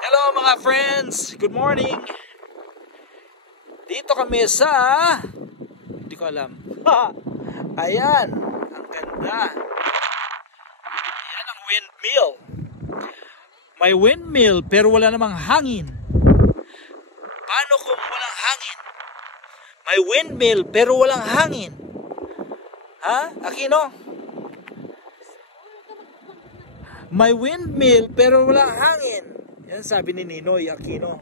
Hello mga friends, good morning. Dito kami sa, hindi ko alam. Ayan, ang ganda. Ayan ang windmill. May windmill pero wala namang hangin. Paano kung walang hangin? May windmill pero walang hangin. Ha? Aquino? May windmill pero walang hangin. Yan sabi ni Ninoy Aquino.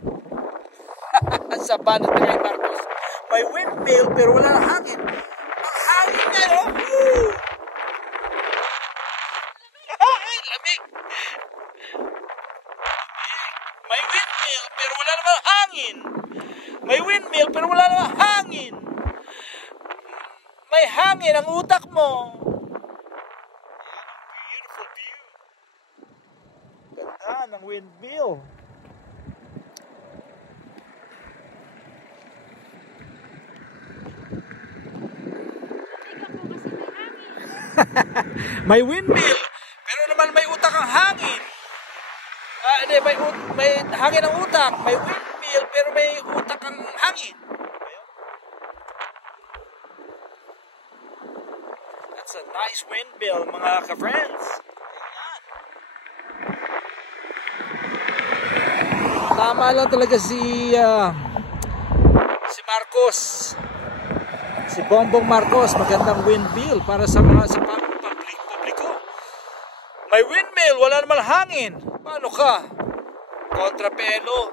Sa banat ni Marcos. May windmill pero walang hangin. Ang hangin niya, no? Woo! Ay, lamig. May windmill pero wala namang hangin. May windmill pero wala namang hangin. May hangin ang utak mo. Beautiful view. Ganda ng windmill. May windmill pero naman may utak ang hangin. Hindi, may hangin ang utak. May windmill pero may utak ang hangin. That's a nice windmill, mga ka-friends. Tama lang talaga si Marcos. Si Bongbong Marcos, magandang windmill para sa publiko. May windmill, wala naman hangin. Paano ka? Kontrapelo.